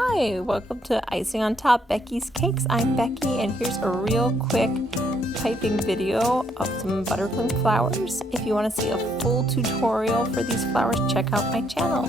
Hi, welcome to Icing on Top Becky's Cakes. I'm Becky, and here's a real quick piping video of some buttercream flowers. If you want to see a full tutorial for these flowers, check out my channel.